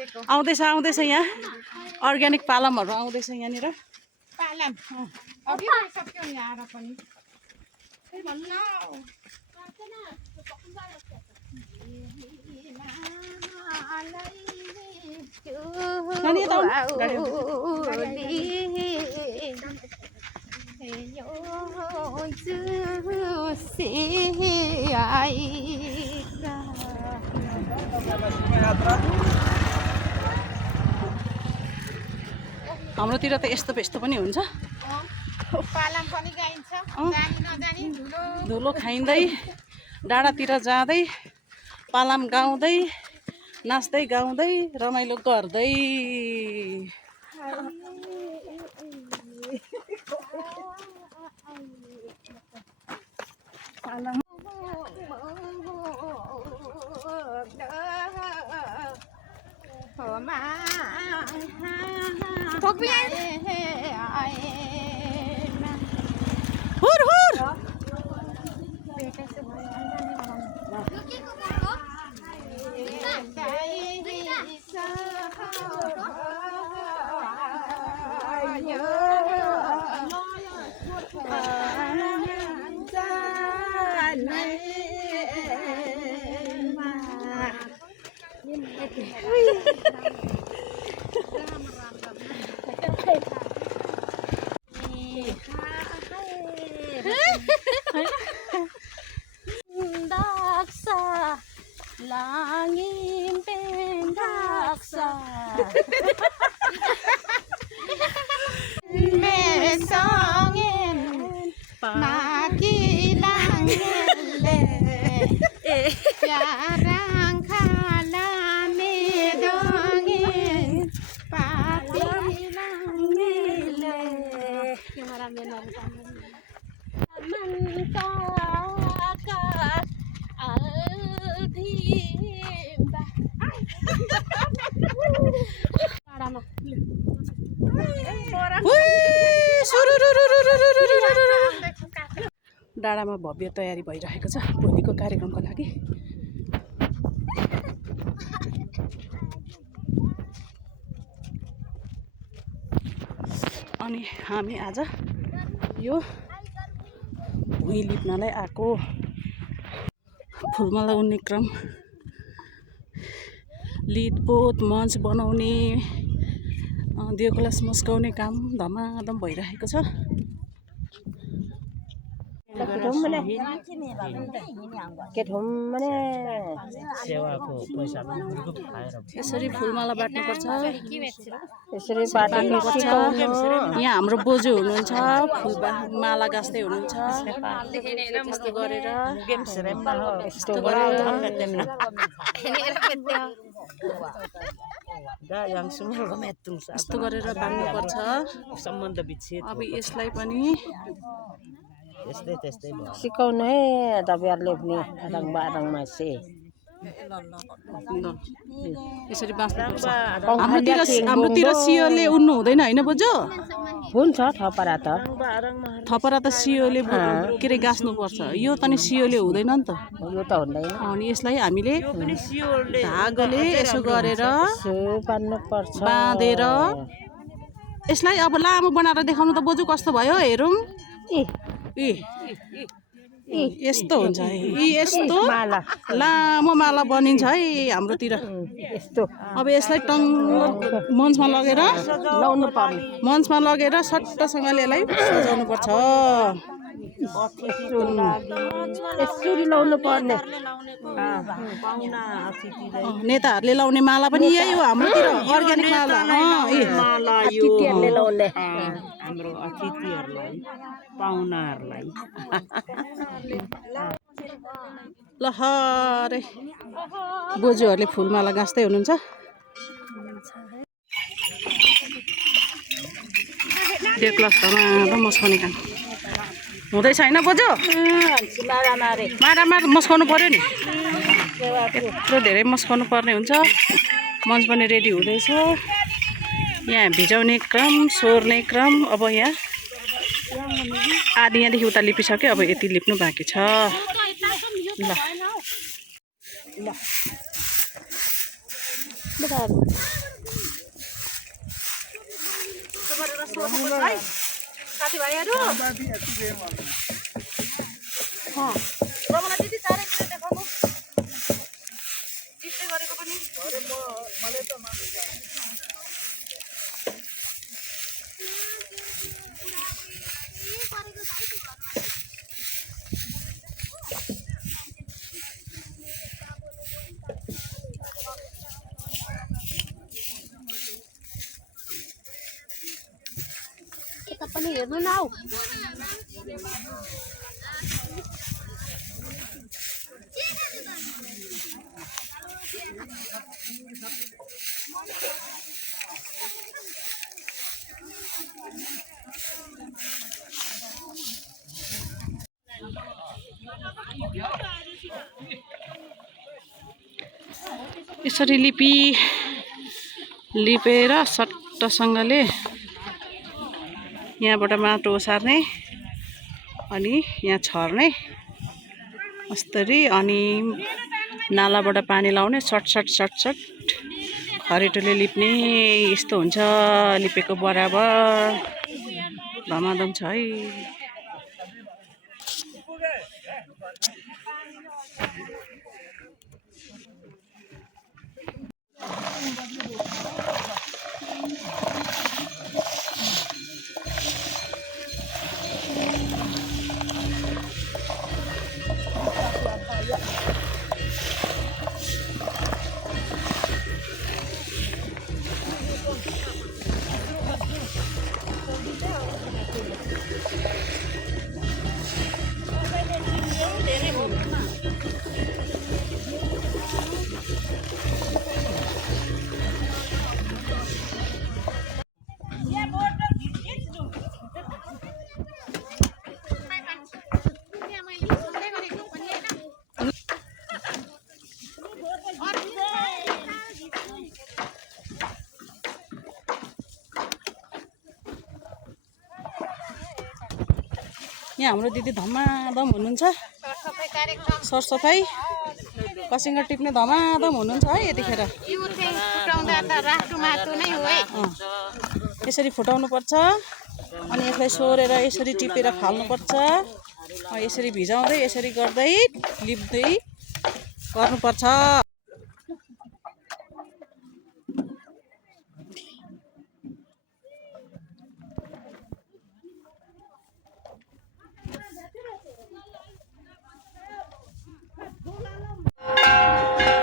आउँदैछ आउँदैछ यहाँ अर्ग्यानिक पालमहरू आउँदैछ यहाँनिर पालम अघि सक्यो नि आएर पनि भन्न हाम्रोतिर त यस्तो यस्तो पनि हुन्छ पालम पनि गाइन्छ जानी नजानी धुलो खाइँदै डाँडातिर जाँदै पालाम गाउँदै नाच्दै गाउँदै रमाइलो गर्दै हुर हुर langit pendaksa mesangin maki langele jarang kala medongin pati langele डाँडामा भव्य तयारी भइरहेको छ भोलिको कार्यक्रमको लागि अनि हामी आज यो भुइँ लिप्नलाई आएको फुलमाला उन्ने क्रम लिटपोत मञ्च बनाउने दियो कलश मस्काउने काम धमाधम भइरहेको छ यसरी फुलमाला बाट्नुपर्छ यसरी बाट्नुपर्छ यहाँ हाम्रो बोजू हुनुहुन्छ फुलमाला गाँस्दै हुनुहुन्छ यस्तो गरेर यस्तो गरेर बाट्नुपर्छ सम्बन्ध विच्छेद अब यसलाई पनि त्यस्तै सिकाउनु है तपाईहरुले पनि रङमा से यसरी बाँच्नुपर्छ हाम्रोतिर सियोले उड्नु हुँदैन हैन बोजू हुन्छ थपरा त सियोले के रे गाँच्नुपर्छ यो त नि सियोले हुँदैन नि त यो त हुँदैन अनि यसलाई हामीले धागोले यसो गरेर बाँधेर यसलाई अब लामो बनाएर देखाउनु त बोजू कस्तो भयो हेरौँ यस्तो हुन्छ है यस्तो लामो माला बनिन्छ है हाम्रोतिर यस्तो अब यसलाई टङ्ग मञ्चमा लगेर लाउनु पर्ने मञ्चमा लगेर सट्टसँगले यसलाई सजाउनु पर्छ यसरी लाउनु पर्ने नेताहरूले लाउने माला पनि यही हो हाम्रोतिर अर्ग्यानिक माला अतिथिहरूले लाउने हाम्रो अतिथिहरूलाई पाहुनाहरूलाई ल हरे बोजूहरूले फुलमाला गाँस्दै हुनुहुन्छ त्यो क्लस्टरमा मस्काउने काम हुँदैछ होइन बोजू मारा मस्काउनु पर्यो नि यत्रो धेरै मस्काउनु पर्ने हुन्छ मञ्च पनि रेडी हुँदैछ यहाँ भिजाउने क्रम सोर्ने क्रम अब यहाँ आधी यहाँदेखि उता लिपिसक्यो अब यति लिप्नु बाँकी छ ल केटाहरू साथीभाइहरू दिदी चारैतिर देखाउनु जित्दै गरेको पनि पनि हेर्नु न हौ यसरी लिपेर सट्टसँगले यहाँबाट माटो ओसार्ने अनि यहाँ छर्ने यस्तरी अनि नालाबाट पानी लाउने सट खरेटोले लिप्ने यस्तो हुन्छ लिपेको बराबर धमाधम छ है। यहाँ हाम्रो दिदी धमाधम हुनुहुन्छ सरसफाइ कसिङ्गर टिप्ने धमाधम हुनुहुन्छ है यतिखेर यसरी फुटाउनु पर्छ अनि यसलाई सोरेर यसरी टिपेर फाल्नुपर्छ यसरी भिजाउँदै यसरी गर्दै लिप्दै गर्नुपर्छ।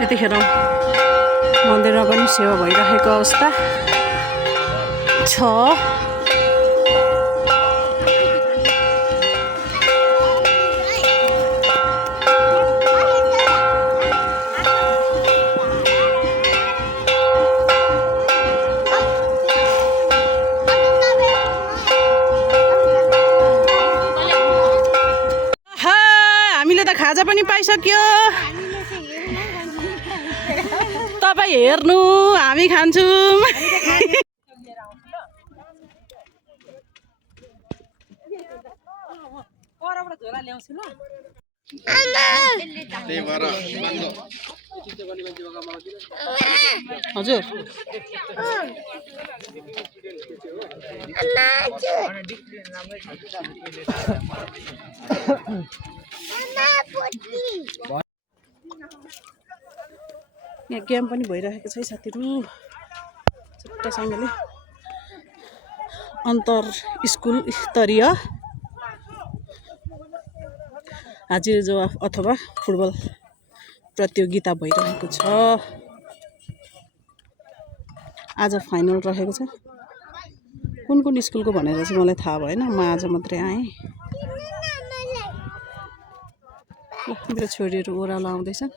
यतिखेर मन्दिरमा पनि सेवा भइरहेको अवस्था छ। हामीले त खाजा पनि पाइसक्यो, तपाईँ हेर्नु हामी खान्छौँ। हजुर यहाँ गेम पनि भइरहेको छ साथीहरू छुट्टासँगले अन्तर स्कुल स्तरीय हाजिर जवाफ अथवा फुटबल प्रतियोगिता भइरहेको छ। आज फाइनल रहेको छ। कुन कुन स्कुलको भनेर चाहिँ मलाई थाहा भएन, म आज मात्रै आएँ। मेरो छोरीहरू ओह्रालो आउँदैछन्।